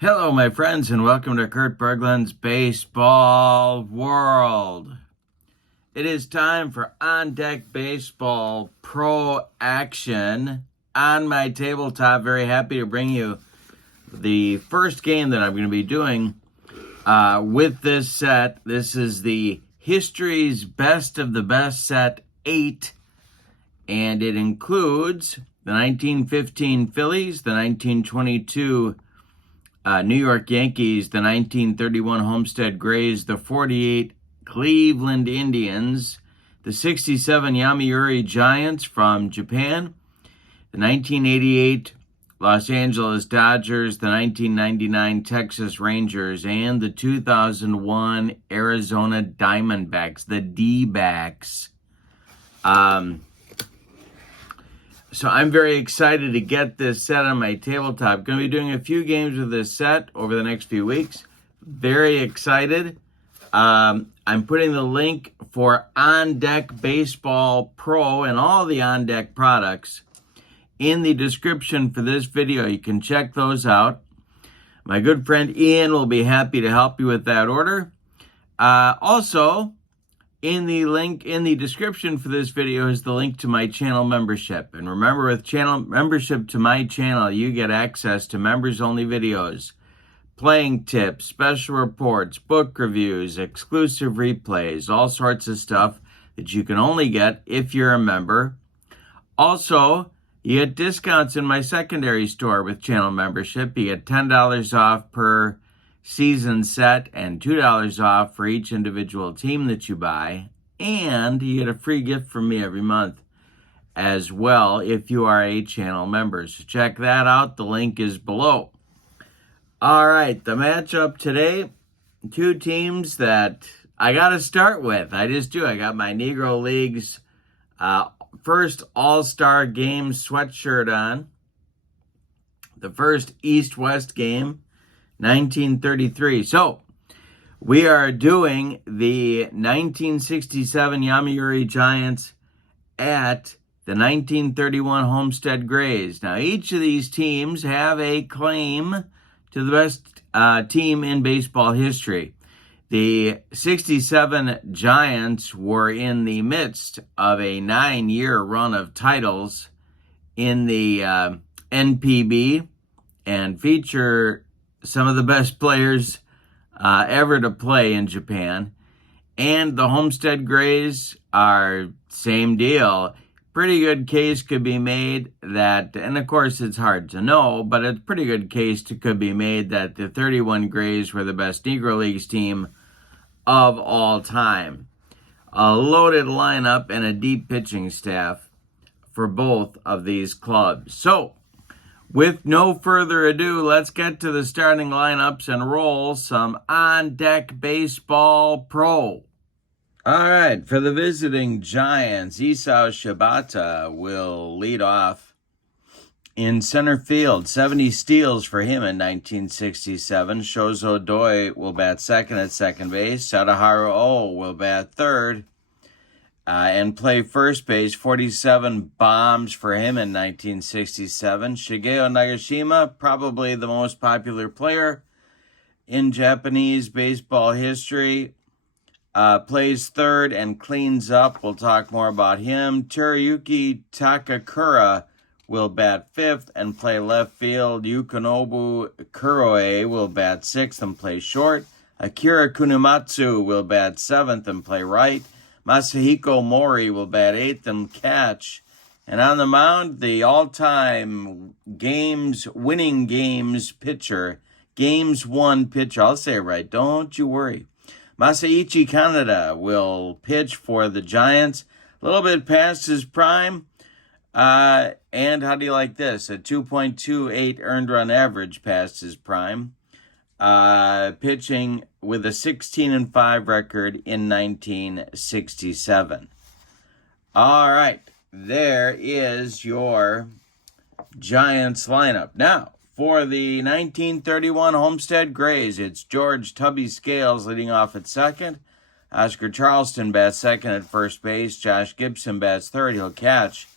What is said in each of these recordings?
Hello, my friends, and welcome to Kurt Berglund's Baseball World. It is time for On Deck Baseball Pro Action on my tabletop. Very happy to bring you the first game that I'm going to be doing with this set. This is the History's Best of the Best Set 8, and it includes the 1915 Phillies, the 1922 New York Yankees, the 1931 Homestead Grays, the 48 Cleveland Indians, the 67 Yomiuri Giants from Japan, the 1988 Los Angeles Dodgers, the 1999 Texas Rangers, and the 2001 Arizona Diamondbacks, the D-backs. So I'm very excited to get this set on my tabletop. Going to be doing a few games with this set over the next few weeks. Very excited. I'm putting the link for On Deck Baseball Pro and all the On Deck products in the description for this video. You can check those out. My good friend Ian will be happy to help you with that order. Also, in the link in the description for this video is the link to my channel membership. And remember, with channel membership to my channel, you get access to members-only videos, playing tips, special reports, book reviews, exclusive replays, all sorts of stuff that you can only get if you're a member. Also, you get discounts in my secondary store with channel membership. You get $10 off per season set and $2 off for each individual team that you buy, and you get a free gift from me every month as well if you are a channel member. So check that out. The link is below. All right, the matchup today, two teams that I got to start with. I just do. I got my Negro League's first All-Star Game sweatshirt on. The first East-West game, 1933. So we are doing the 1967 Yomiuri Giants at the 1931 Homestead Grays. Now, each of these teams have a claim to the best team in baseball history. The 67 Giants were in the midst of a 9-year run of titles in the NPB and feature some of the best players ever to play in Japan. And the Homestead Grays are same deal. Pretty good case could be made that, and of course it's hard to know, but a pretty good case could be made that the 31 Grays were the best Negro Leagues team of all time. A loaded lineup and a deep pitching staff for both of these clubs. So, with no further ado, let's get to the starting lineups and roll some On Deck Baseball Pro. All right, for the visiting Giants, Isao Shibata will lead off in center field. 70 steals for him in 1967. Shozo Doi will bat second at second base. Sadaharu Oh will bat third and play first base. 47 bombs for him in 1967. Shigeo Nagashima, probably the most popular player in Japanese baseball history, plays third and cleans up. We'll talk more about him. Teruyuki Takakura will bat fifth and play left field. Yukonobu Kuroe will bat sixth and play short. Akira Kunimatsu will bat seventh and play right. Masahiko Mori will bat eighth and catch. And on the mound, the all-time winning games pitcher, games won pitcher, I'll say it right, don't you worry. Masaichi Kaneda will pitch for the Giants, a little bit past his prime. And how do you like this? A 2.28 earned run average past his prime. Pitching with a 16-5 record in 1967. All right, there is your Giants lineup. Now, for the 1931 Homestead Grays, it's George Tubby Scales leading off at second. Oscar Charleston bats second at first base. Josh Gibson bats third. He'll catch.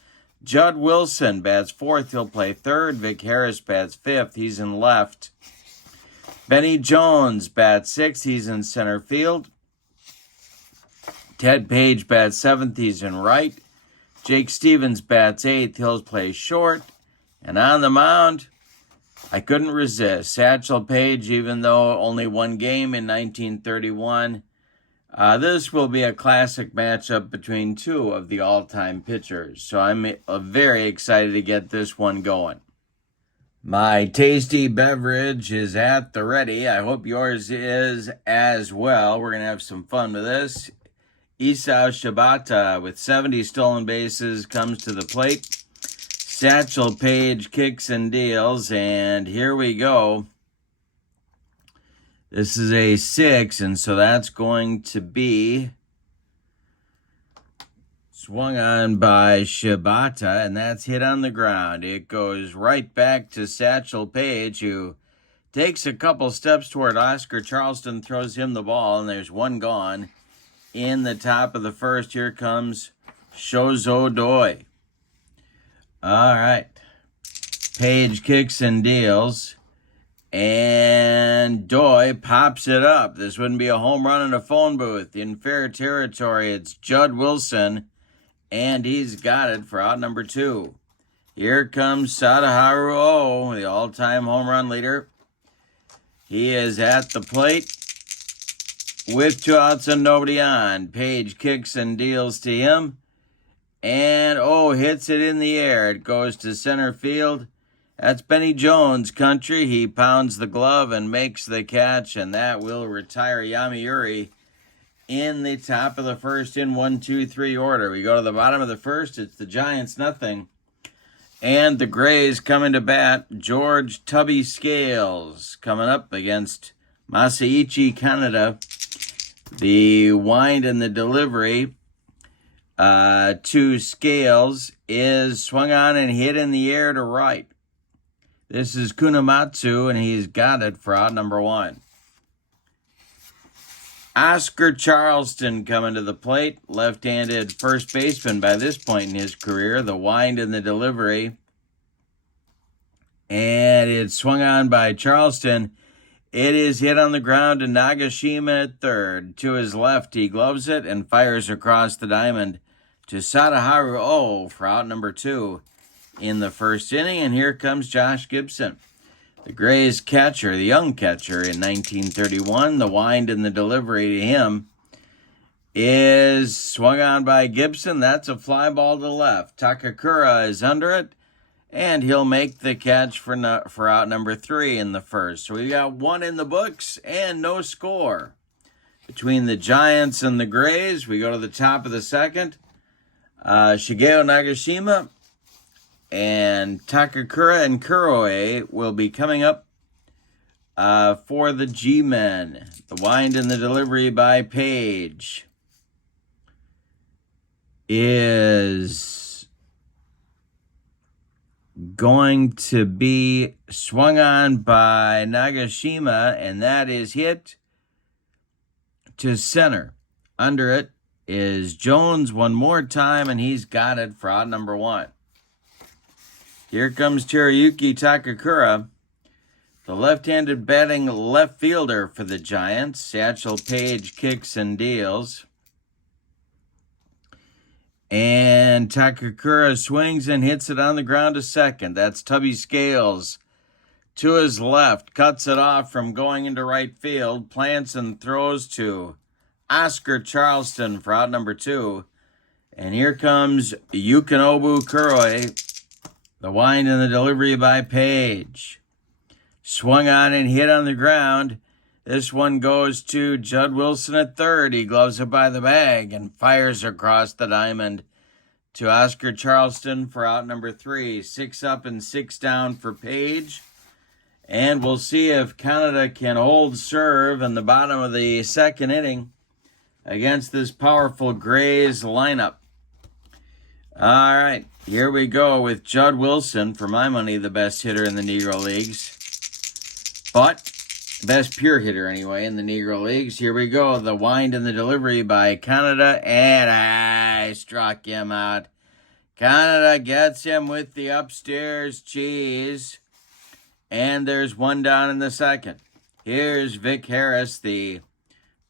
Judd Wilson bats fourth. He'll play third. Vic Harris bats fifth. He's in left. Benny Jones bats 6th. He's in center field. Ted Paige bats 7th. He's in right. Jake Stevens bats 8th. He'll play short. And on the mound, I couldn't resist. Satchel Paige, even though only one game in 1931. This will be a classic matchup between two of the all-time pitchers. So I'm very excited to get this one going. My tasty beverage is at the ready. I hope yours is as well. We're going to have some fun with this. Isao Shibata with 70 stolen bases comes to the plate. Satchel Paige kicks and deals, and here we go. This is a 6, and so that's going to be swung on by Shibata, and that's hit on the ground. It goes right back to Satchel Paige, who takes a couple steps toward Oscar Charleston, throws him the ball, and there's one gone. In the top of the first, here comes Shozo Doi. All right. Paige kicks and deals. And Doi pops it up. This wouldn't be a home run in a phone booth. In fair territory, it's Judd Wilson. And he's got it for out number 2. Here comes Sadaharu Oh, the all-time home run leader. He is at the plate with 2 outs and nobody on. Paige kicks and deals to him. And Oh hits it in the air. It goes to center field. That's Benny Jones' country. He pounds the glove and makes the catch, and that will retire Yomiuri in the top of the first in 1-2-3 order. We go to the bottom of the first. It's the Giants, nothing. And the Grays coming to bat. George Tubby Scales coming up against Masaichi Kaneda. The wind and the delivery to Scales is swung on and hit in the air to right. This is Kunamatsu, and he's got it for out number 1. Oscar Charleston coming to the plate. Left-handed first baseman by this point in his career. The wind and the delivery. And it's swung on by Charleston. It is hit on the ground to Nagashima at third. To his left, he gloves it and fires across the diamond to Sadaharu Oh for out number 2 in the first inning. And here comes Josh Gibson, the Grays catcher, the young catcher in 1931. The wind and the delivery to him is swung on by Gibson. That's a fly ball to left. Takakura is under it, and he'll make the catch for out number 3 in the first. So we got 1 in the books and no score between the Giants and the Grays. We go to the top of the second. Shigeo Nagashima and Takakura and Kuroe will be coming up for the G-Men. The wind and the delivery by Paige is going to be swung on by Nagashima, and that is hit to center. Under it is Jones one more time, and he's got it for out number 1. Here comes Teruyuki Takakura, the left-handed batting left fielder for the Giants. Satchel Paige kicks and deals. And Takakura swings and hits it on the ground to second. That's Tubby Scales to his left. Cuts it off from going into right field. Plants and throws to Oscar Charleston for out number 2. And here comes Yukinobu Kuroe. The wind and the delivery by Paige. Swung on and hit on the ground. This one goes to Judd Wilson at third. He gloves it by the bag and fires across the diamond to Oscar Charleston for out number 3. 6 up and 6 down for Paige. And we'll see if Kaneda can hold serve in the bottom of the second inning against this powerful Grays lineup. All right, here we go with Judd Wilson, for my money, the best hitter in the Negro Leagues. But best pure hitter anyway in the Negro Leagues. Here we go. The wind and the delivery by Kaneda, and I struck him out. Kaneda gets him with the upstairs cheese, and there's one down in the second. Here's Vic Harris, the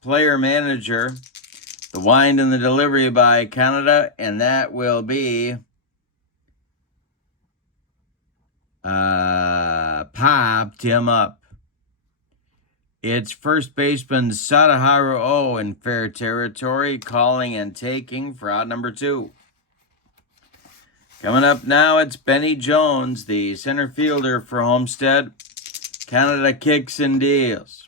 player manager. The wind and the delivery by Kaneda, and that will be popped him up. It's first baseman Sadaharu O in fair territory, calling and taking for out number 2. Coming up now, it's Benny Jones, the center fielder for Homestead. Kaneda kicks and deals.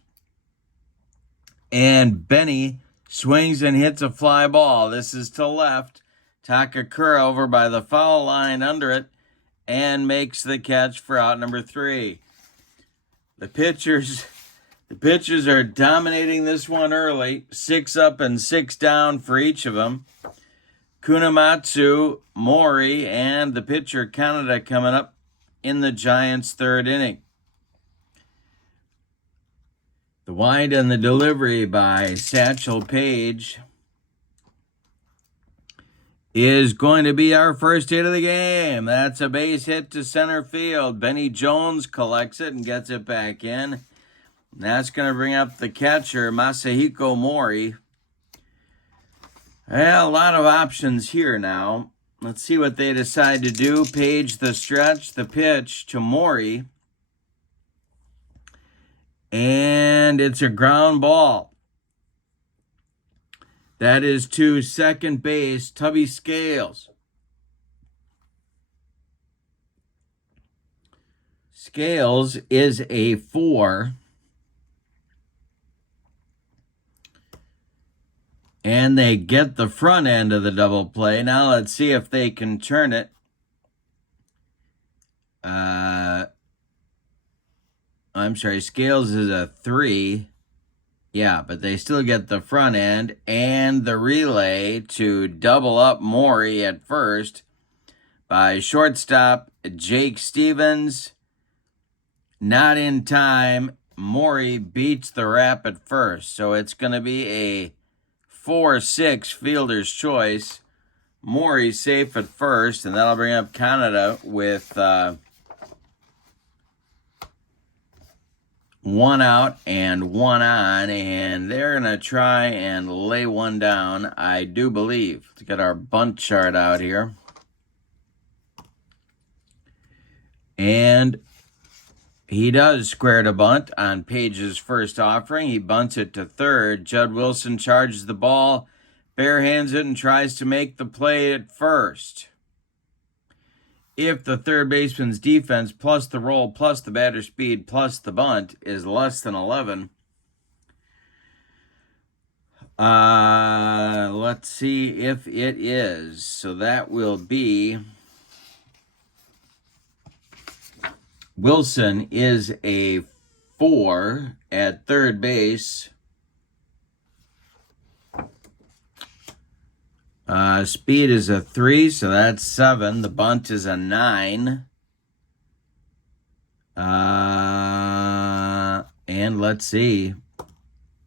And Benny swings and hits a fly ball. This is to left. Takakura over by the foul line under it and makes the catch for out number 3. The pitchers are dominating this one early. 6 up and 6 down for each of them. Kunamatsu, Mori, and the pitcher Kaneda coming up in the Giants' 3rd inning. The wind and the delivery by Satchel Paige is going to be our first hit of the game. That's a base hit to center field. Benny Jones collects it and gets it back in. That's going to bring up the catcher, Masahiko Mori. Well, a lot of options here now. Let's see what they decide to do. Paige the stretch, the pitch to Mori. And it's a ground ball. That is to second base, Tubby Scales. Scales is a 4. And they get the front end of the double play. Now let's see if they can turn it. I'm sorry, Scales is a 3. Yeah, but they still get the front end and the relay to double up Mori at first by shortstop Jake Stevens. Not in time. Mori beats the wrap at first. So it's going to be a 4-6 fielder's choice. Mori safe at first, and that'll bring up Kaneda with 1 out and 1 on, and they're going to try and lay one down, I do believe. Let's get our bunt chart out here. And he does square to bunt on Paige's first offering. He bunts it to third. Judd Wilson charges the ball, barehands it, and tries to make the play at first. If the third baseman's defense plus the roll plus the batter speed plus the bunt is less than 11, let's see if it is. So that will be Wilson is a 4 at third base. Speed is a 3, so that's 7. The bunt is a 9. And let's see.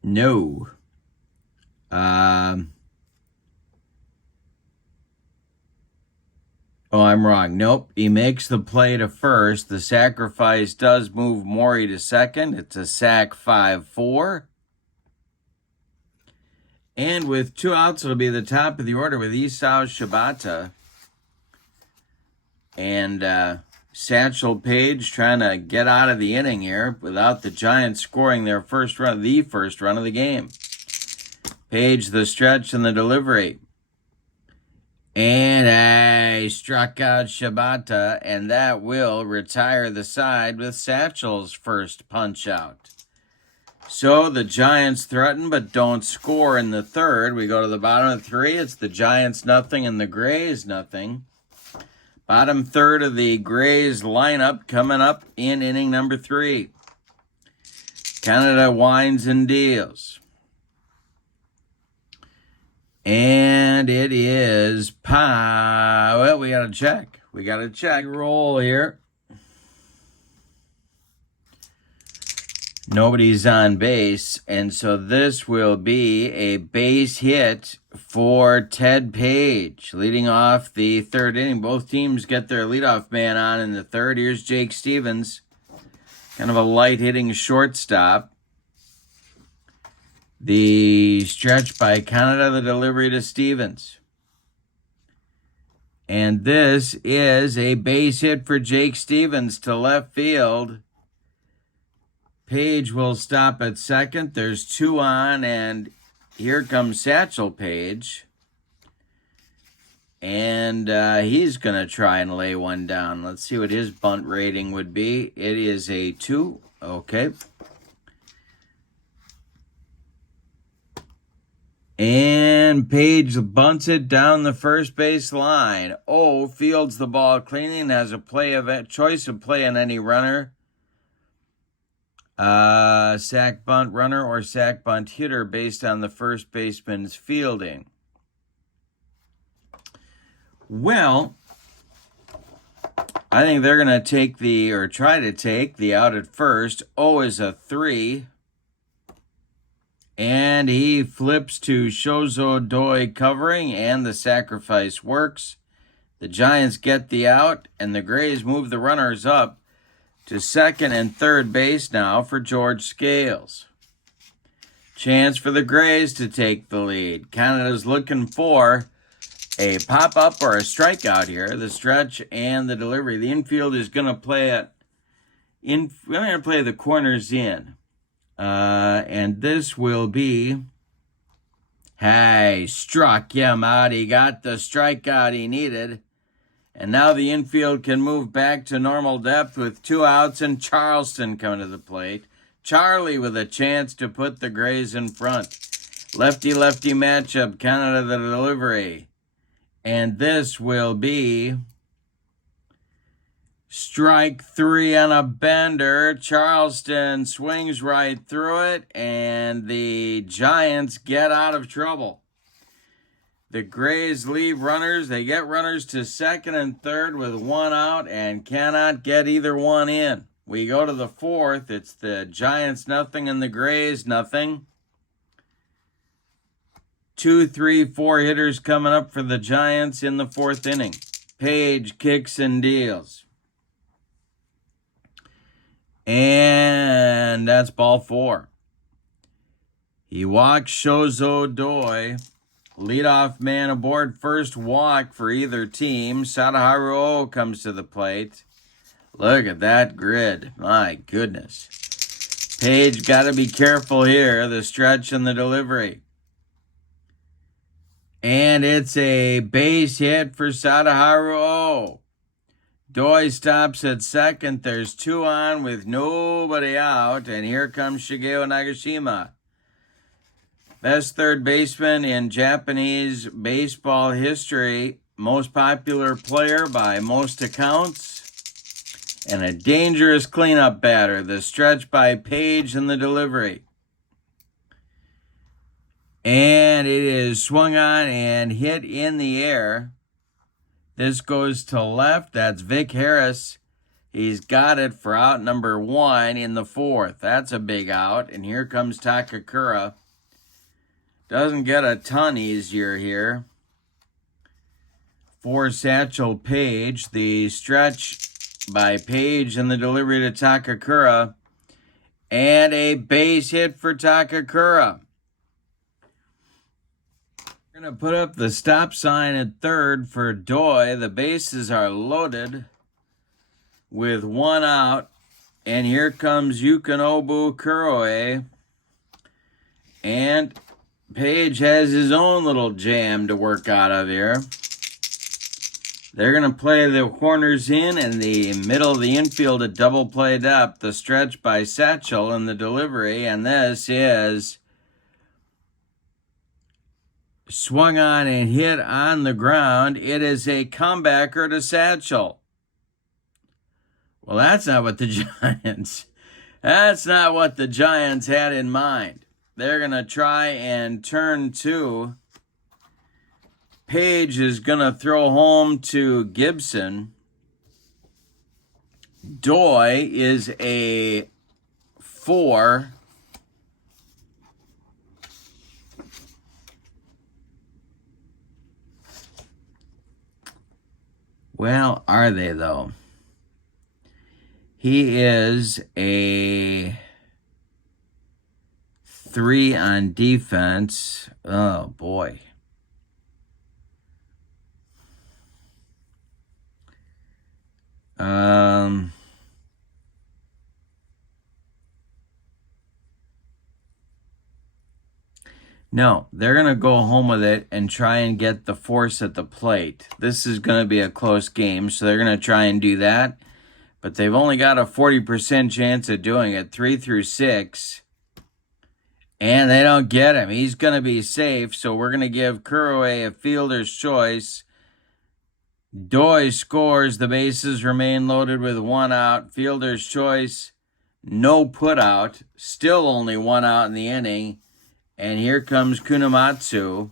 No. Oh, I'm wrong. Nope. He makes the play to first. The sacrifice does move Mori to second. It's a sack 5-4. And with 2 outs, it'll be the top of the order with Isao Shibata. And Satchel Paige trying to get out of the inning here without the Giants scoring their first run of the game. Paige the stretch and the delivery. And I struck out Shibata, and that will retire the side with Satchel's first punch out. So the Giants threaten but don't score in the third. We go to the bottom of 3. It's the Giants nothing and the Grays nothing. Bottom third of the Grays lineup coming up in inning number 3. Kaneda winds and deals. And it is well, we got to check. We got to check. Roll here. Nobody's on base, and so this will be a base hit for Ted Paige, leading off the third inning. Both teams get their leadoff man on in the third. Here's Jake Stevens, kind of a light-hitting shortstop. The stretch by Kaneda, the delivery to Stevens. And this is a base hit for Jake Stevens to left field. Paige will stop at second. There's 2 on, and here comes Satchel Paige. And he's going to try and lay one down. Let's see what his bunt rating would be. It is a 2. Okay. And Paige bunts it down the first base line. Fields the ball cleanly and has a choice of play on any runner. Sack bunt runner or sack bunt hitter based on the first baseman's fielding. Well, I think they're going to try to take the out at first. Is a 3. And he flips to Shozo Doi covering, and the sacrifice works. The Giants get the out, and the Grays move the runners up to second and third base now for George Scales. Chance for the Grays to take the lead. Canada's looking for a pop-up or a strikeout here. The stretch and the delivery. The infield is going to play we're going to play the corners in. And this will be, struck him out. He got the strikeout he needed. And now the infield can move back to normal depth with 2 outs and Charleston coming to the plate. Charlie with a chance to put the Grays in front. Lefty-lefty matchup, Kaneda the delivery. And this will be strike 3 on a bender. Charleston swings right through it, and the Giants get out of trouble. The Grays leave runners. They get runners to second and third with 1 out and cannot get either one in. We go to the 4th. It's the Giants nothing and the Grays nothing. 2, 3, 4 hitters coming up for the Giants in the 4th inning. Paige kicks and deals. And that's ball 4. He walks Shozo Doi. Leadoff man aboard, first walk for either team. Sadaharu comes to the plate. Look at that grid. My goodness. Paige got to be careful here. The stretch and the delivery. And it's a base hit for Sadaharu. Doi stops at second. There's 2 on with nobody out. And here comes Shigeo Nagashima. Best third baseman in Japanese baseball history. Most popular player by most accounts. And a dangerous cleanup batter. The stretch by Paige and the delivery. And it is swung on and hit in the air. This goes to left. That's Vic Harris. He's got it for out number 1 in the 4th. That's a big out. And here comes Takakura. Doesn't get a ton easier here. For Satchel Paige. The stretch by Paige and the delivery to Takakura. And a base hit for Takakura. We're going to put up the stop sign at third for Doi. The bases are loaded with 1 out. And here comes Yukinobu Kuroe. And Paige has his own little jam to work out of here. They're going to play the corners in and the middle of the infield at double play depth. The stretch by Satchel and the delivery. And this is swung on and hit on the ground. It is a comebacker to Satchel. Well, that's not what the Giants had in mind. They're going to try and turn 2. Paige is going to throw home to Gibson. Doi is a 4. Well, are they though? He is a 3 on defense. Oh, boy. No, they're going to go home with it and try and get the force at the plate. This is going to be a close game, so they're going to try and do that. But they've only got a 40% chance of doing it, 3 through 6. And they don't get him. He's going to be safe, so we're going to give Kuroe a fielder's choice. Doi scores. The bases remain loaded with 1 out. Fielder's choice. No put out. Still only 1 out in the inning. And here comes Kunamatsu.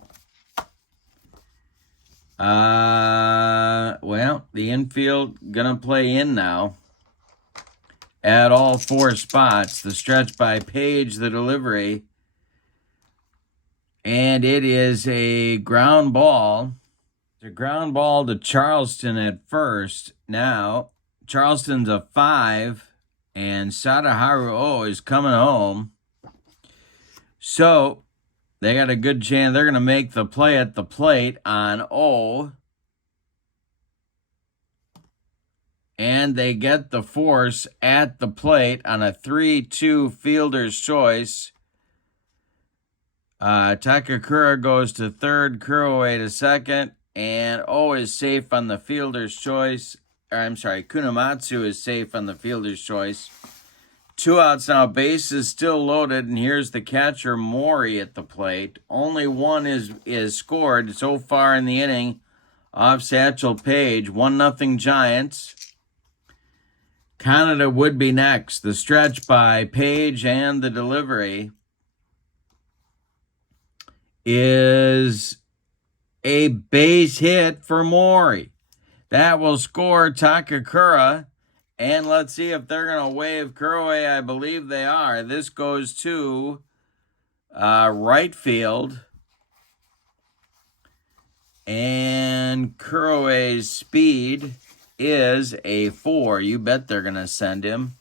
Well, the infield going to play in now. At all 4 spots. The stretch by Paige, the delivery. And it is a ground ball. It's a ground ball to Charleston at first. Now, Charleston's a 5. And Sadaharu O is coming home. So, they got a good chance. They're going to make the play at the plate on O. And they get the force at the plate on a 3-2 fielder's choice. Takakura goes to third, Kuroe to second, and O is safe on the fielder's choice. Kunamatsu is safe on the fielder's choice. 2 outs now, base is still loaded, and here's the catcher, Mori, at the plate. Only 1 is scored so far in the inning off Satchel Paige. 1-0 Giants. Kaneda would be next. The stretch by Paige and the delivery is a base hit for Mori. That will score Takakura. And let's see if they're going to wave Kuroe. I believe they are. This goes to right field. And Kuroe's speed is a 4. You bet they're going to send him.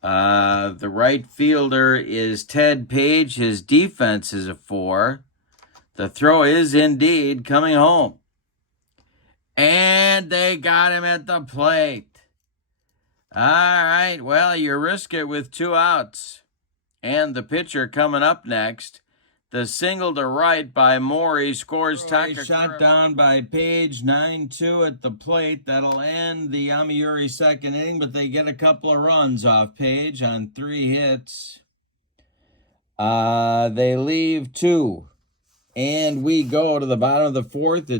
The right fielder is Ted Paige. His defense is a 4. The throw is indeed coming home. And they got him at the plate. All right, well, you risk it with 2 outs. And the pitcher coming up next. The single to right by Mori scores Takakura. Shot down by Paige, 9-2 at the plate. That'll end the Yomiuri second inning, but they get a couple of runs off Paige on 3 hits. They leave 2. And we go to the bottom of the 4th.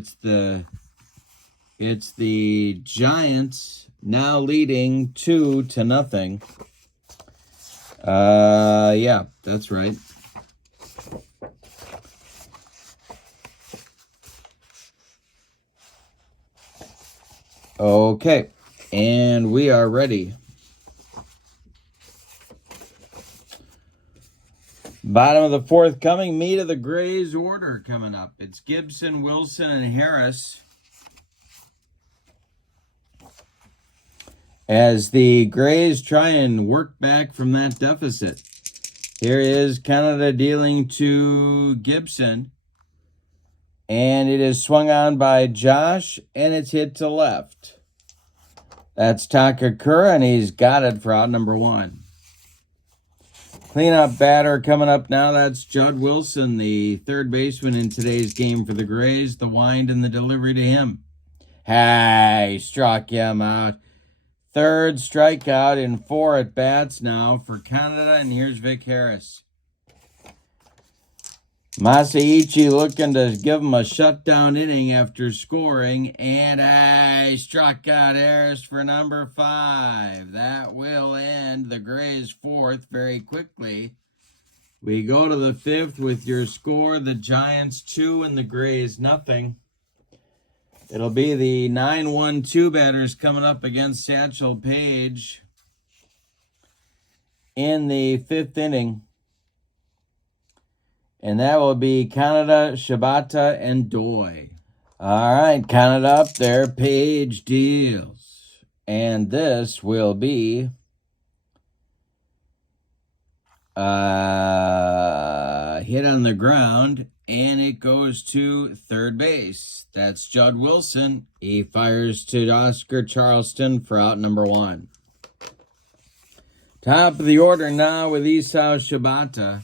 It's the Giants now leading 2-0. Yeah, that's right. Okay, and we are ready. Bottom of the 4th coming. Meat of the Grays order coming up. It's Gibson, Wilson, and Harris. As the Grays try and work back from that deficit. Here is Kaneda dealing to Gibson. And it is swung on by Josh, and it's hit to left. That's Takakura, and he's got it for out number 1. Cleanup batter coming up now. That's Judd Wilson, the third baseman in today's game for the Grays. The wind and the delivery to him. Hey, struck him out. Third strikeout in 4 at-bats now for Kaneda, and here's Vic Harris. Masaichi looking to give him a shutdown inning after scoring, and he struck out Harris for number 5. That will end the Grays' 4th very quickly. We go to the 5th with your score, the Giants 2 and the Grays 0. It'll be the 9-1-2 batters coming up against Satchel Paige in the 5th inning. And that will be Kaneda, Shibata, and Doi. All right, Kaneda up there. Paige deals. And this will be hit on the ground, and it goes to third base. That's Judd Wilson. He fires to Oscar Charleston for out number 1. Top of the order now with Isao Shibata.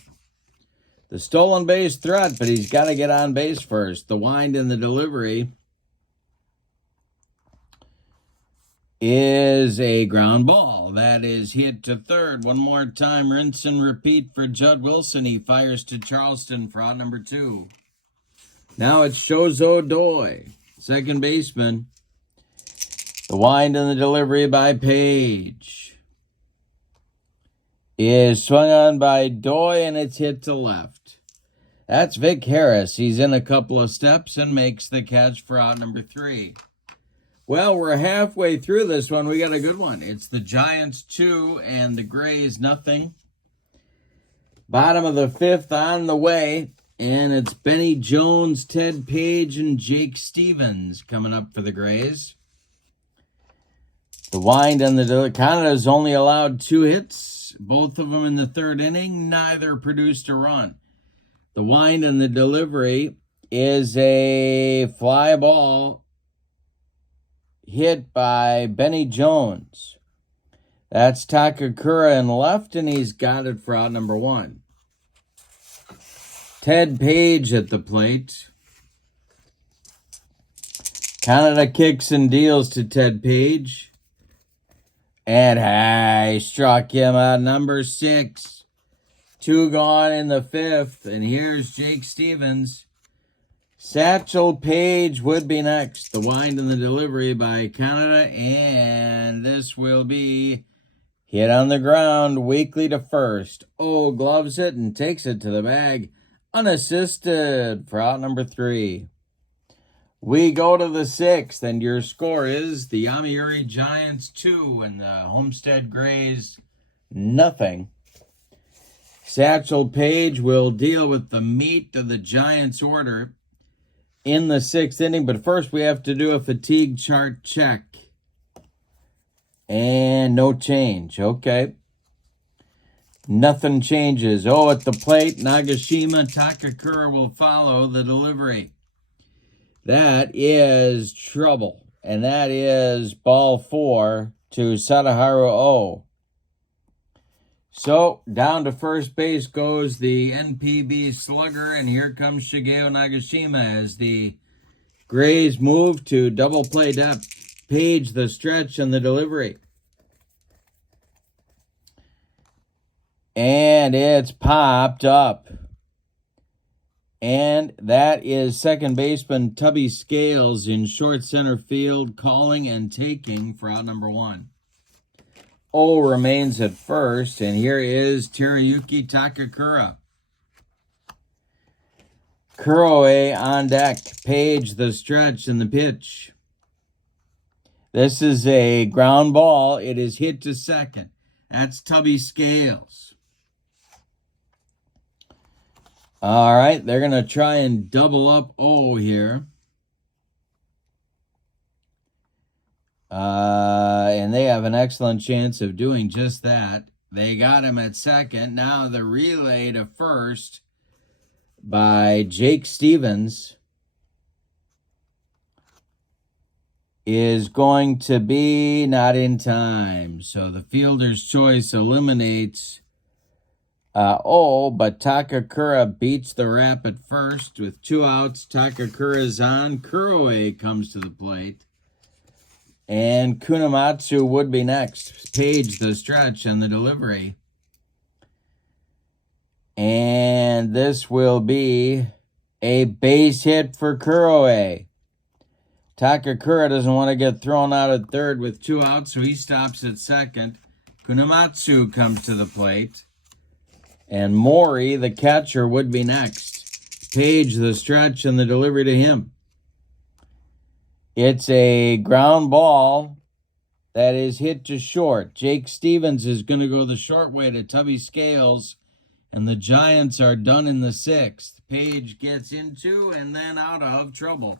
The stolen base threat, but he's got to get on base first. The wind and the delivery is a ground ball. That is hit to third. One more time, rinse and repeat for Judd Wilson. He fires to Charleston for out number 2. Now it's Shozo Doi, second baseman. The wind and the delivery by Paige is swung on by Doi, and it's hit to left. That's Vic Harris. He's in a couple of steps and makes the catch for out number 3. Well, we're halfway through this one. We got a good one. It's the Giants 2 and the Grays nothing. Bottom of the 5th on the way. And it's Benny Jones, Ted Paige, and Jake Stevens coming up for the Grays. The wind and the Kaneda's only allowed 2 hits. Both of them in the 3rd inning. Neither produced a run. The wind and the delivery is a fly ball hit by Benny Jones. That's Takakura in left, and he's got it for out number 1. Ted Paige at the plate. Kaneda kicks and deals to Ted Paige. And I struck him at number 6. 2 gone in the 5th, and here's Jake Stevens. Satchel Paige would be next. The wind and the delivery by Kaneda, and this will be hit on the ground, weakly to first. Oh, gloves it and takes it to the bag, unassisted for out number 3. We go to the 6th, and your score is the Yomiuri Giants 2 and the Homestead Grays nothing. Satchel Paige will deal with the meat of the Giants order in the 6th inning, but first we have to do a fatigue chart check. And no change. Okay. Nothing changes. Oh, at the plate, Nagashima. Takakura will follow the delivery. That is trouble. And that is ball 4 to Sadaharu O. So, down to first base goes the NPB slugger, and here comes Shigeo Nagashima as the Grays move to double play depth. Paige the stretch and the delivery. And it's popped up. And that is second baseman Tubby Scales in short center field, calling and taking for out number 1. O remains at first, and here is Teruyuki Takakura. Kuroe on deck. Paige the stretch and the pitch. This is a ground ball. It is hit to second. That's Tubby Scales. All right, they're going to try and double up O here. And they have an excellent chance of doing just that. They got him at second. Now the relay to first by Jake Stevens is going to be not in time. So the fielder's choice eliminates but Takakura beats the rap at first with 2 outs. Takakura's on. Kuroe comes to the plate. And Kunamatsu would be next. Paige the stretch and the delivery. And this will be a base hit for Kuroe. Takakura doesn't want to get thrown out at third with 2 outs, so he stops at second. Kunamatsu comes to the plate. And Mori, the catcher, would be next. Paige the stretch and the delivery to him. It's a ground ball that is hit to short. Jake Stevens is going to go the short way to Tubby Scales, and the Giants are done in the 6th. Paige gets into and then out of trouble.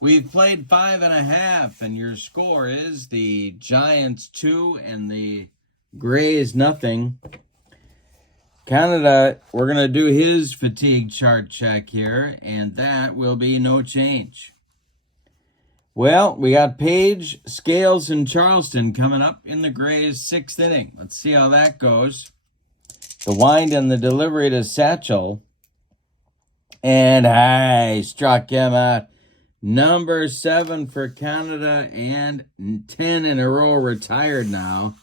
We've played 5.5, and your score is the Giants 2 and the Grays nothing. Kaneda, we're going to do his fatigue chart check here, and that will be no change. Well, we got Paige, Scales, and Charleston coming up in the Grays' 6th inning. Let's see how that goes. The wind and the delivery to Satchel. And I struck him out. Number 7 for Kaneda, and 10 in a row retired now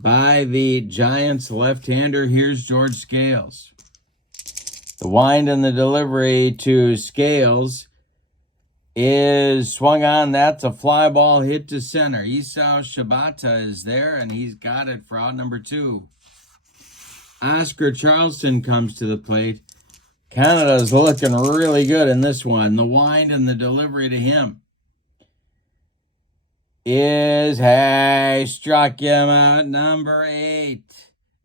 by the Giants left-hander. Here's George Scales. The wind and the delivery to Scales is swung on. That's a fly ball hit to center. Isao Shibata is there, and he's got it for out number 2. Oscar Charleston comes to the plate. Kaneda's looking really good in this one. The wind and the delivery to him is, hey, struck him out, number 8.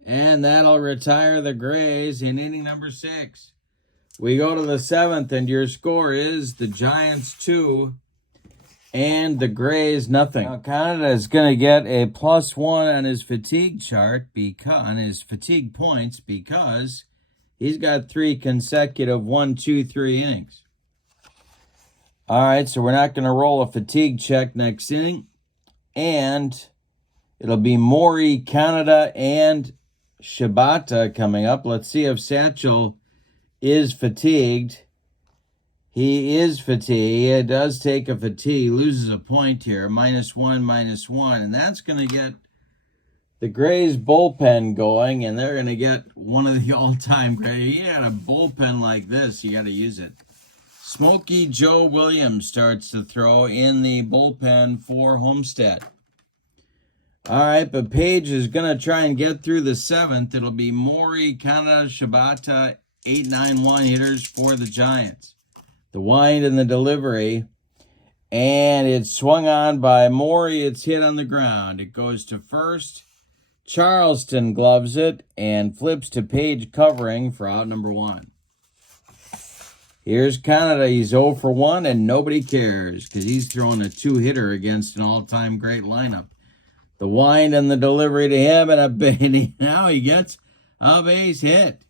And that'll retire the Grays in inning number 6. We go to the 7th, and your score is the Giants 2 and the Grays nothing. Now, Kaneda is going to get a +1 on his fatigue chart, on his fatigue points, because he's got 3 consecutive 1, 2, 3 innings. All right, so we're not going to roll a fatigue check next inning. And it'll be Mori, Kaneda, and Shibata coming up. Let's see if Satchel is fatigued. He is fatigued. It does take a fatigue. Loses a point here. -1, -1. And that's going to get the Grays bullpen going. And they're going to get one of the all-time great. You got a bullpen like this, you got to use it. Smokey Joe Williams starts to throw in the bullpen for Homestead. All right, but Paige is going to try and get through the 7th. It'll be Mori, Kaneda, Shibata, 8-9-1 hitters for the Giants. The wind and the delivery, and it's swung on by Mori. It's hit on the ground. It goes to first. Charleston gloves it and flips to Paige covering for out number 1. Here's Kaneda. He's 0 for 1, and nobody cares because he's throwing a 2-hitter against an all-time great lineup. The wind and the delivery to him, and now he gets a base hit.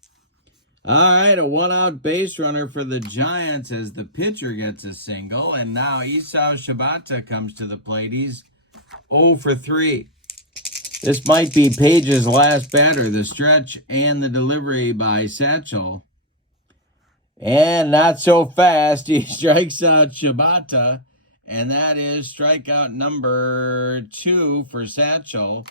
All right, a 1-out base runner for the Giants as the pitcher gets a single, and now Isao Shibata comes to the plate. He's 0 for 3. This might be Paige's last batter. The stretch and the delivery by Satchel. And not so fast. He strikes out Shibata, and that is strikeout number 2 for Satchel.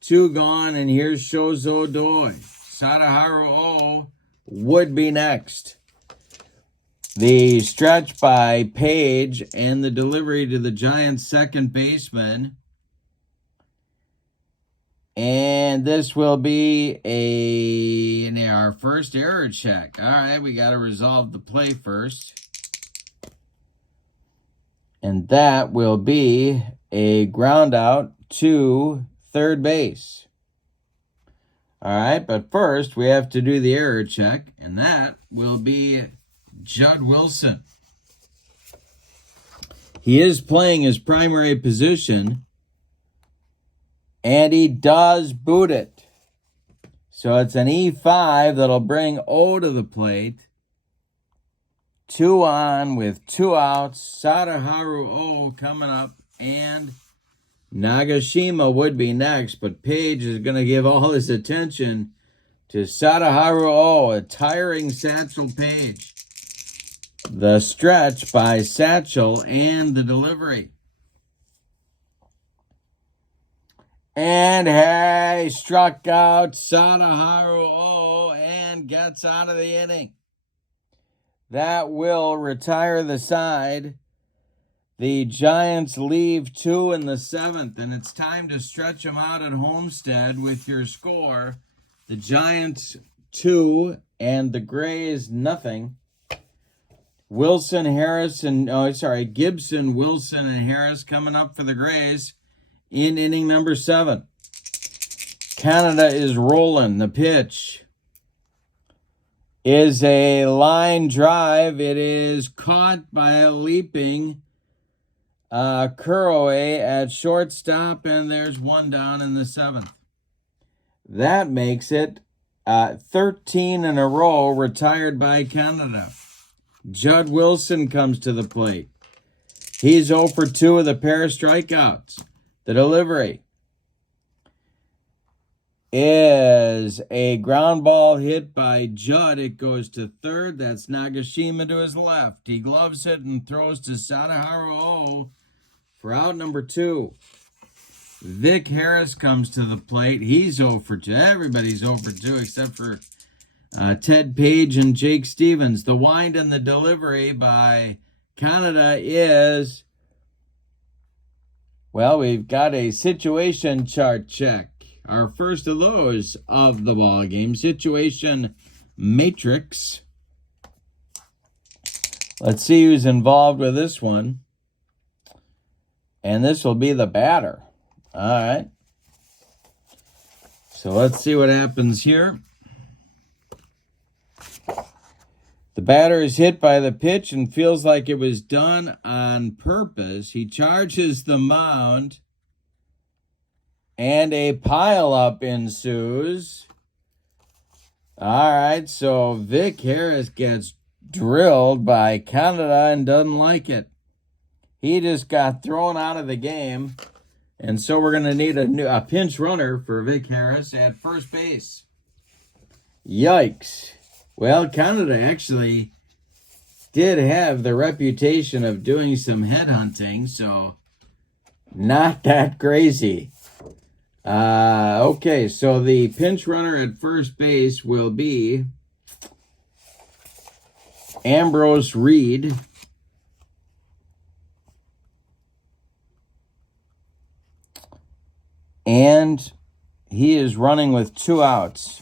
2 gone, and here's Shozo Doi. Sadaharu O would be next. The stretch by Paige and the delivery to the Giants' second baseman. And this will be our first error check. All right, we got to resolve the play first. And that will be a ground out to third base. All right, but first we have to do the error check, and that will be Judd Wilson. He is playing his primary position, and he does boot it. So it's an E5 that'll bring O to the plate. 2 on with 2 outs. Sadaharu O coming up, and Nagashima would be next, but Paige is going to give all his attention to Sadaharu O, a tiring Satchel Paige. The stretch by Satchel and the delivery. And hey, struck out Sadaharu O and gets out of the inning. That will retire the side. The Giants leave 2 in the 7th, and it's time to stretch them out at Homestead with your score. The Giants 2 and the Grays nothing. Gibson, Wilson, and Harris coming up for the Grays in inning number 7. Kaneda is rolling. The pitch is a line drive. It is caught by a leaping Kuroe at shortstop, and there's 1 down in the 7th. That makes it 13 in a row retired by Kaneda. Judd Wilson comes to the plate. He's 0 for 2 with a pair of strikeouts. The delivery is a ground ball hit by Judd. It goes to third. That's Nagashima to his left. He gloves it and throws to Sadaharu for out number 2. Vic Harris comes to the plate. He's 0 for 2. Everybody's 0 for 2 except for Ted Paige and Jake Stevens. The wind and the delivery by Kaneda is, well, we've got a situation chart check. Our first of those of the ball game. Situation matrix. Let's see who's involved with this one. And this will be the batter. All right. So let's see what happens here. The batter is hit by the pitch and feels like it was done on purpose. He charges the mound, and a pileup ensues. All right, so Vic Harris gets drilled by Kaneda and doesn't like it. He just got thrown out of the game, and so we're going to need a pinch runner for Vic Harris at first base. Yikes. Well, Kaneda actually did have the reputation of doing some headhunting, so not that crazy. Okay, so the pinch runner at first base will be Ambrose Reed. And he is running with 2 outs.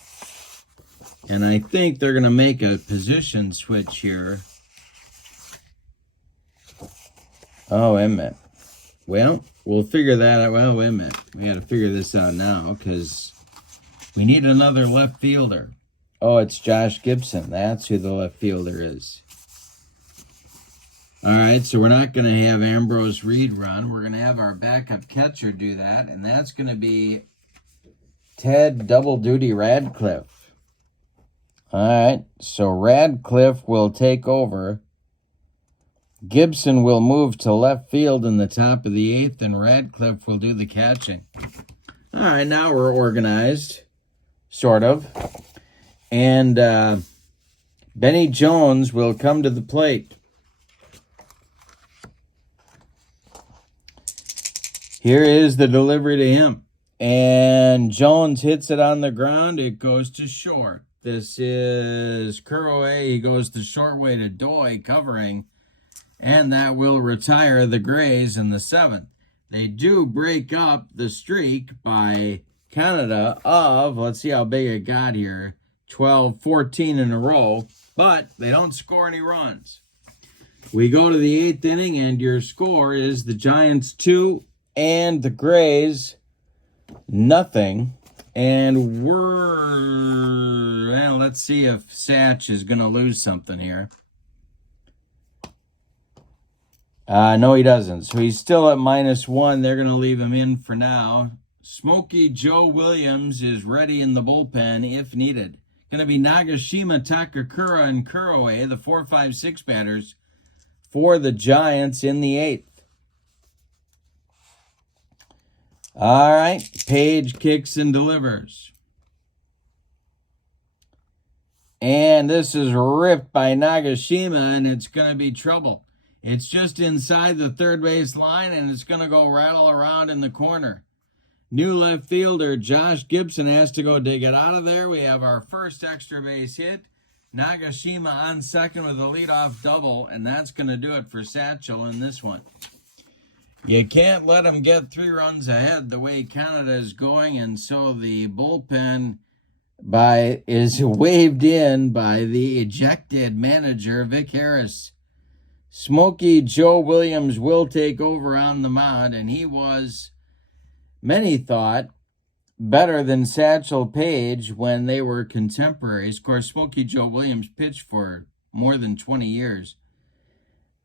And I think they're going to make a position switch here. Oh, wait a minute. Well, we'll figure that out. Well, wait a minute. We got to figure this out now because we need another left fielder. Oh, it's Josh Gibson. That's who the left fielder is. All right, so we're not going to have Ambrose Reed run. We're going to have our backup catcher do that, and that's going to be Ted Double Duty Radcliffe. All right, so Radcliffe will take over. Gibson will move to left field in the top of the 8th, and Radcliffe will do the catching. All right, now we're organized, sort of. And Benny Jones will come to the plate. Here is the delivery to him. And Jones hits it on the ground. It goes to short. This is Kuroe. He goes the short way to Doi covering. And that will retire the Grays in the 7th. They do break up the streak by Kaneda of, let's see how big it got here, 14 in a row. But they don't score any runs. We go to the 8th inning, and your score is the Giants 2 and the Grays nothing. And well, let's see if Satch is going to lose something here. No, he doesn't. So he's still at -1. They're going to leave him in for now. Smokey Joe Williams is ready in the bullpen if needed. Going to be Nagashima, Takakura, and Kuroe, the 4, 5, 6 batters for the Giants in the 8th. All right, Paige kicks and delivers. And this is ripped by Nagashima, and it's going to be trouble. It's just inside the third base line, and it's going to go rattle around in the corner. New left fielder Josh Gibson has to go dig it out of there. We have our first extra base hit. Nagashima on second with a leadoff double, and that's going to do it for Satchel in this one. You can't let them get 3 runs ahead the way Kaneda is going, and so the bullpen is waved in by the ejected manager, Vic Harris. Smokey Joe Williams will take over on the mound, and he was, many thought, better than Satchel Paige when they were contemporaries. Of course, Smokey Joe Williams pitched for more than 20 years.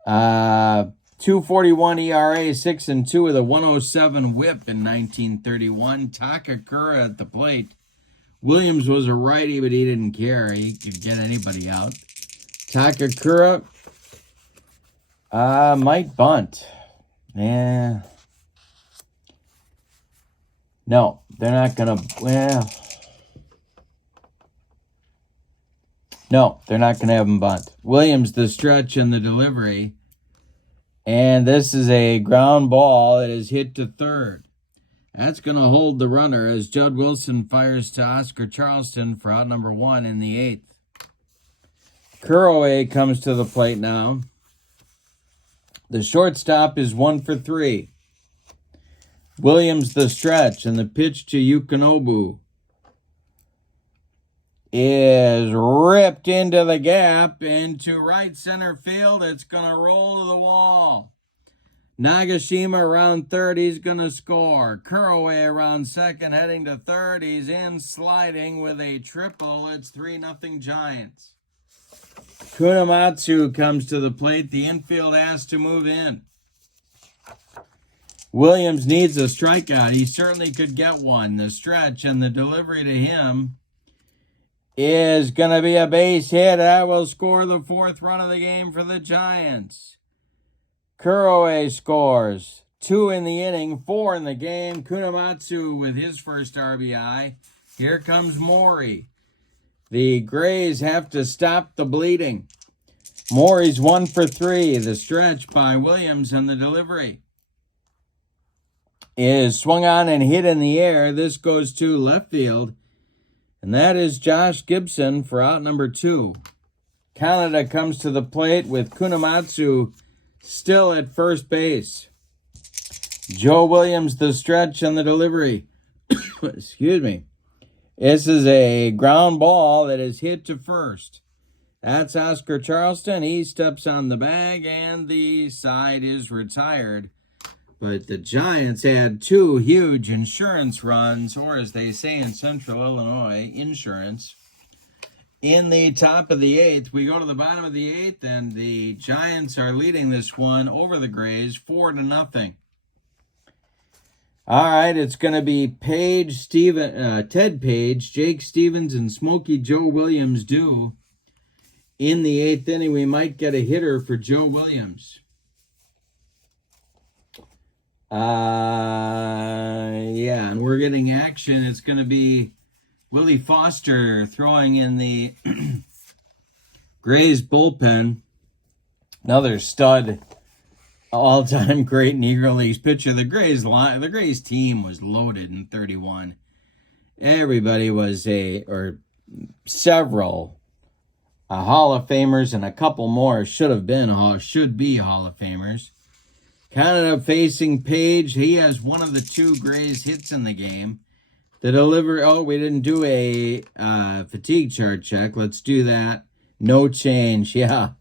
2.41 ERA, 6-2 with a 107 WHIP in 1931. Takakura at the plate Williams was a righty, but he didn't care. He could get anybody out. Takakura might bunt. Yeah. No, they're not going to, well. No, they're not going to have him bunt. Williams, the stretch and the delivery. And this is a ground ball that is hit to third. That's going to hold the runner as Judd Wilson fires to Oscar Charleston for out number 1 in the 8th. Kuroe comes to the plate now. The shortstop is 1 for 3. Williams, the stretch, and the pitch to Yukinobu is ripped into the gap into right center field. It's going to roll to the wall. Nagashima around third, he's going to score. Kuroe around second, heading to third. He's in sliding with a triple. It's 3-0 Giants. Kunamatsu comes to the plate. The infield has to move in. Williams needs a strikeout. He certainly could get one. The stretch and the delivery to him is going to be a base hit. That will score the 4th run of the game for the Giants. Kuroe scores. 2 in the inning, 4 in the game. Kunamatsu with his first RBI. Here comes Mori. The Grays have to stop the bleeding. Mori's 1 for 3. The stretch by Williams and the delivery is swung on and hit in the air. This goes to left field. And that is Josh Gibson for out number 2. Kaneda comes to the plate with Kunamatsu still at first base. Joe Williams, the stretch and the delivery. Excuse me. This is a ground ball that is hit to first. That's Oscar Charleston. He steps on the bag and the side is retired. But the Giants had 2 huge insurance runs, or as they say in Central Illinois, insurance. In the top of the 8th, we go to the bottom of the 8th, and the Giants are leading this one over the Grays 4-0. All right, it's going to be Paige, Ted Paige, Jake Stevens, and Smokey Joe Williams due. In the 8th inning, we might get a hitter for Joe Williams. Yeah, and we're getting action. It's going to be Willie Foster throwing in the Grays bullpen. Another stud, all-time great Negro Leagues pitcher. The Grays team was loaded in 31. Everybody was several Hall of Famers, and a couple more should be Hall of Famers. Kaneda facing Paige. He has one of the 2 Grays hits in the game. The delivery, we didn't do a fatigue chart check. Let's do that. No change. Yeah,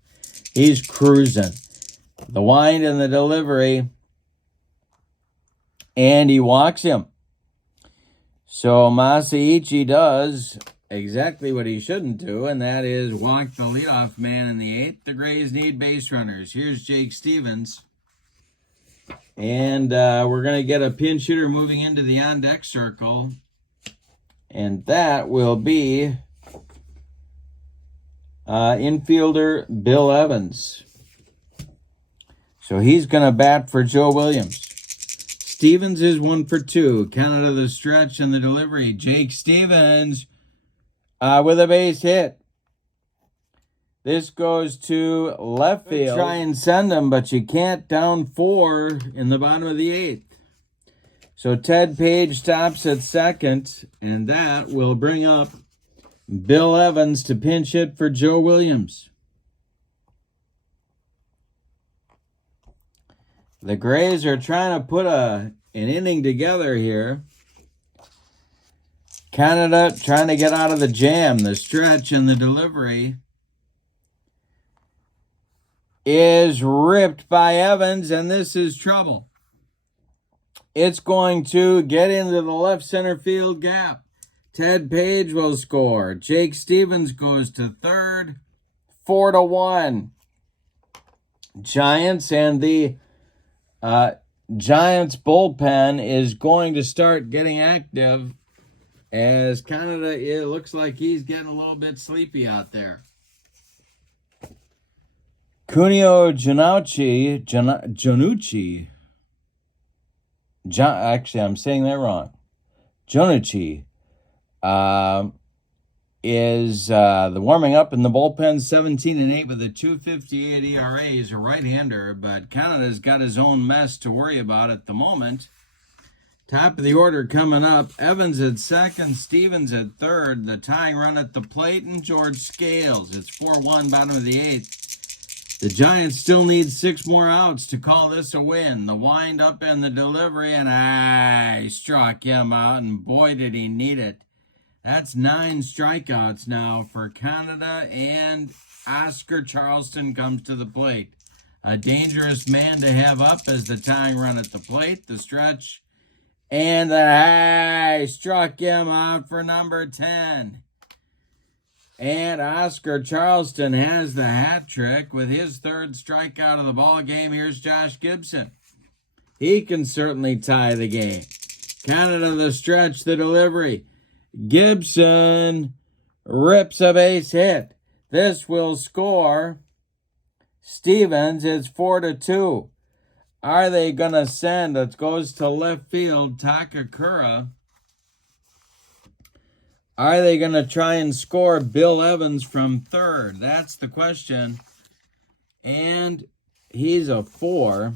he's cruising. The wind and the delivery. And he walks him. So Masaichi does exactly what he shouldn't do, and that is walk the leadoff man in the 8th. The Grays need base runners. Here's Jake Stevens. And we're going to get a pinch hitter moving into the on-deck circle. And that will be infielder Bill Evans. So he's going to bat for Joe Williams. Stevens is 1 for 2. Kaneda the stretch and the delivery. Jake Stevens with a base hit. This goes to left field. Try and send him, but you can't, down 4 in the bottom of the 8th. So Ted Paige stops at second, and that will bring up Bill Evans to pinch hit for Joe Williams. The Grays are trying to put an inning together here. Kaneda trying to get out of the jam. The stretch and the delivery is ripped by Evans, and this is trouble. It's going to get into the left center field gap. Ted Paige will score. Jake Stevens goes to third. 4-1. Giants, and the Giants bullpen is going to start getting active as Kaneda, it looks like he's getting a little bit sleepy out there. Kunio Jonucci. Actually, I'm saying that wrong. Jonucci is the warming up in the bullpen, 17-8 with a 2.58 ERA. He's a right-hander, but Kaneda's got his own mess to worry about at the moment. Top of the order coming up, Evans at second, Stevens at third, the tying run at the plate, and George Scales. It's 4-1, bottom of the eighth. The Giants still need 6 more outs to call this a win. The wind up and the delivery, and he struck him out, and boy, did he need it. That's 9 strikeouts now for Kaneda, and Oscar Charleston comes to the plate. A dangerous man to have up as the tying run at the plate, the stretch, and then struck him out for number 10. And Oscar Charleston has the hat trick with his 3rd strikeout of the ball game. Here's Josh Gibson. He can certainly tie the game. Kaneda the stretch, the delivery. Gibson rips a base hit. This will score Stevens. It's 4-2. Are they going to send? It goes to left field, Takakura. Are they going to try and score Bill Evans from third? That's the question. And he's a 4.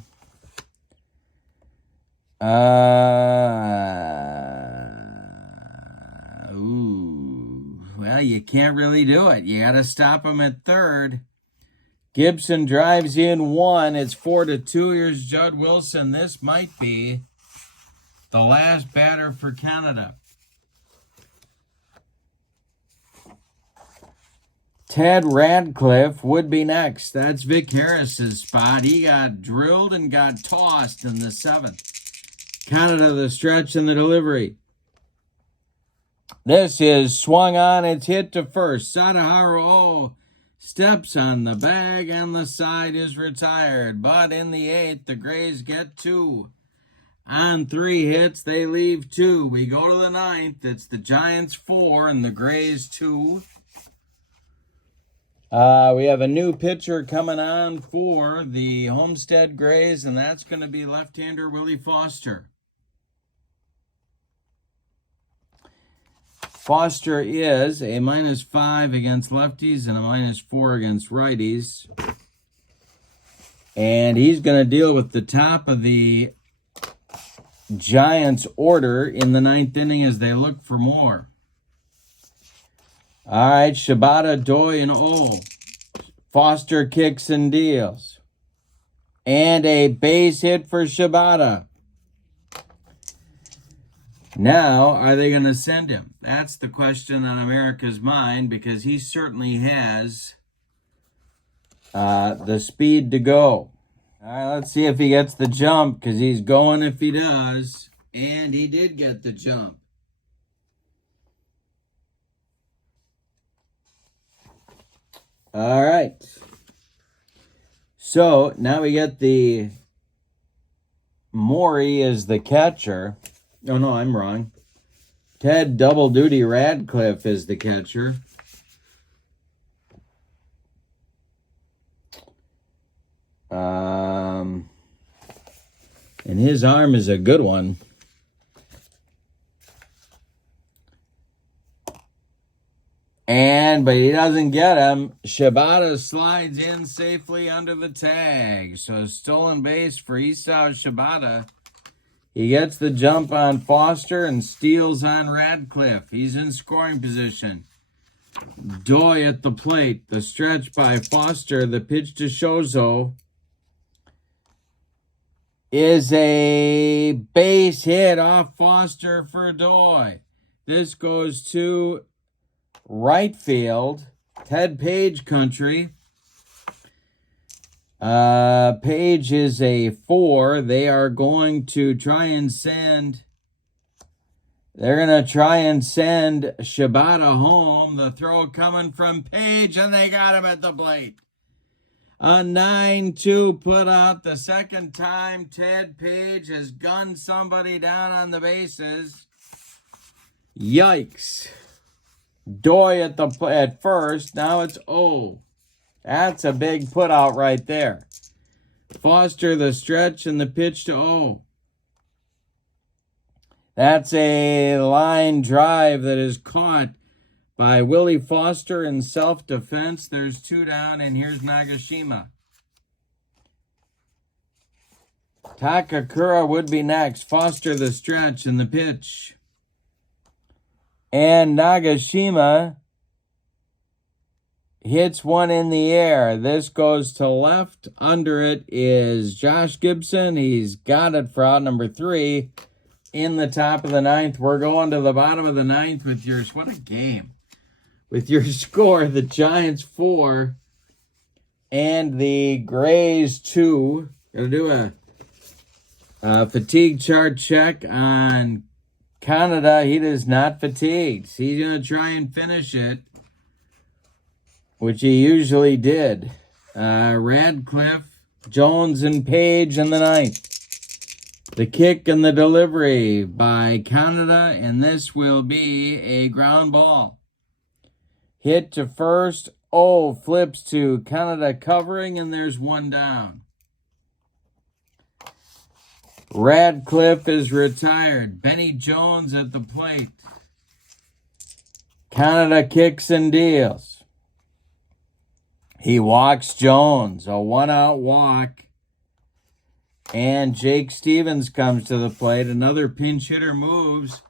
Well, you can't really do it. You got to stop him at third. Gibson drives in 1. It's 4-2. Here's Judd Wilson. This might be the last batter for Kaneda. Ted Radcliffe would be next. That's Vic Harris's spot. He got drilled and got tossed in the 7th. Kaneda the stretch and the delivery. This is swung on. It's hit to first. Sadaharu steps on the bag, and the side is retired. But in the 8th, the Grays get 2. On 3 hits, they leave 2. We go to the 9th. It's the Giants 4 and the Grays 2. We have a new pitcher coming on for the Homestead Grays, and that's going to be left-hander Willie Foster. Foster is a -5 against lefties and a -4 against righties. And he's going to deal with the top of the Giants' order in the 9th inning as they look for more. All right, Shibata, Doi, and Foster kicks and deals. And a base hit for Shibata. Now, are they going to send him? That's the question on America's mind, because he certainly has the speed to go. All right, let's see if he gets the jump, because he's going if he does. And he did get the jump. All right. So, now we get the Maury as the catcher. Oh, no, I'm wrong. Ted Double Duty Radcliffe is the catcher. And his arm is a good one. But he doesn't get him. Shibata slides in safely under the tag. So stolen base for Isao Shibata. He gets the jump on Foster and steals on Radcliffe. He's in scoring position. Doi at the plate. The stretch by Foster. The pitch to Shozo is a base hit off Foster for Doi. This goes to right field. Ted Paige country. Paige is a 4. They are going to try and send... They're going to try and send Shibata home. The throw coming from Paige, and they got him at the plate. A 9-2 put out the second time Ted Paige has gunned somebody down on the bases. Yikes. Doi at first. Now it's O. That's a big put out right there. Foster the stretch and the pitch to O. That's a line drive that is caught by Willie Foster in self-defense. There's 2 down, and here's Nagashima. Takakura would be next. Foster the stretch and the pitch. And Nagashima hits one in the air. This goes to left. Under it is Josh Gibson. He's got it for out number 3 in the top of the 9th. We're going to the bottom of the 9th with yours. What a game. With your score, the Giants 4 and the Grays 2. Gonna do a fatigue chart check on Kaneda. He is not fatigued. He's going to try and finish it, which he usually did. Radcliffe, Jones, and Paige in the 9th. The kick and the delivery by Kaneda, and this will be a ground ball. Hit to first. Oh, flips to Kaneda covering, and there's 1 down. Radcliffe is retired. Benny Jones at the plate. Kaneda kicks and deals. He walks Jones. A 1-out walk. And Jake Stevens comes to the plate. Another pinch hitter moves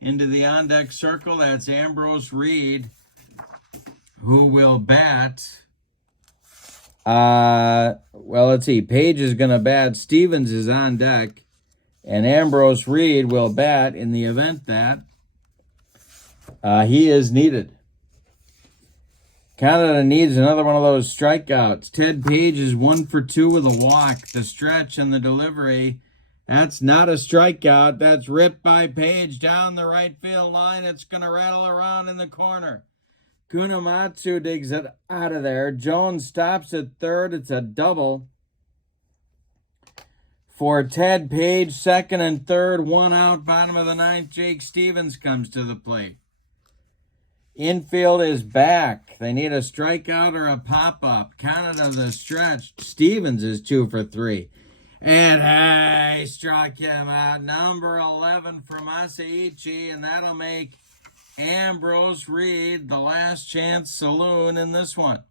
into the on-deck circle. That's Ambrose Reed, who will bat. Well, let's see. Paige is going to bat. Stevens is on deck. And Ambrose Reed will bat in the event that he is needed. Kaneda needs another one of those strikeouts. Ted Paige is 1 for 2 with a walk. The stretch and the delivery. That's not a strikeout. That's ripped by Paige down the right field line. It's going to rattle around in the corner. Kunamatsu digs it out of there. Jones stops at third. It's a double for Ted Paige. Second and third, 1 out, bottom of the 9th. Jake Stevens comes to the plate. Infield is back. They need a strikeout or a pop-up. Kaneda the stretch. Stevens is 2 for 3. And he struck him out. Number 11 for Masaichi, and that'll make Ambrose Reed the last chance saloon in this one.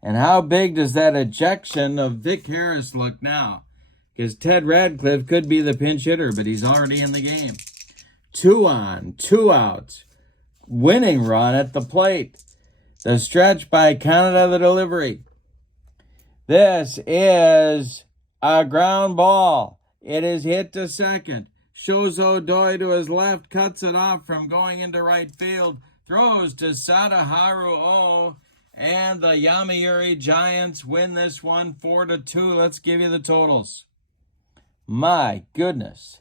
And how big does that ejection of Vic Harris look now? Because Ted Radcliffe could be the pinch hitter, but he's already in the game. 2 on, 2 outs. Winning run at the plate. The stretch by Kaneda, the delivery. This is a ground ball. It is hit to second. Shozo Doi to his left, cuts it off from going into right field. Throws to Sadaharu O. And the Yomiuri Giants win this one 4-2. Let's give you the totals. My goodness.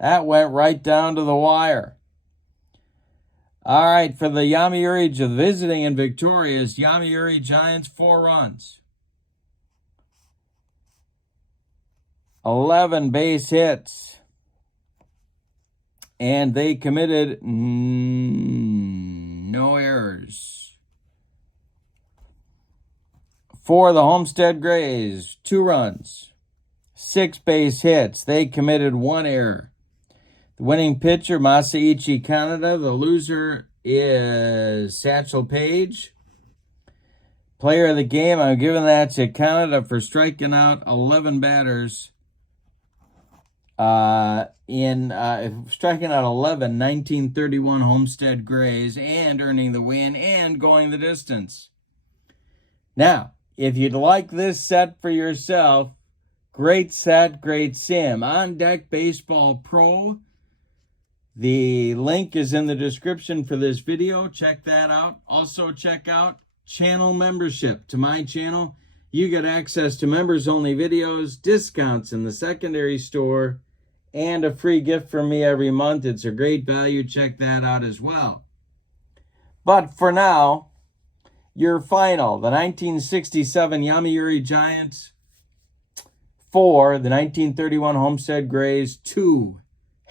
That went right down to the wire. All right, for the Yomiuri visiting and victorious, Yomiuri Giants, 4 runs. 11 base hits. And they committed no errors. For the Homestead Grays, 2 runs. 6 base hits. They committed 1 error. The winning pitcher, Masaichi Kaneda. The loser is Satchel Paige. Player of the game, I'm giving that to Kaneda for striking out 11 batters. Striking out 11, 1931 Homestead Grays, and earning the win and going the distance. Now, if you'd like this set for yourself, great set, great sim. On Deck Baseball Pro. The link is in the description for this video. Check that out. Also check out channel membership to my channel. You get access to members-only videos, discounts in the secondary store, and a free gift from me every month. It's a great value. Check that out as well. But for now, your final, the 1967 Yomiuri Giants 4, the 1931 Homestead Grays 2.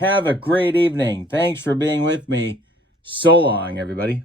Have a great evening. Thanks for being with me. So long, everybody.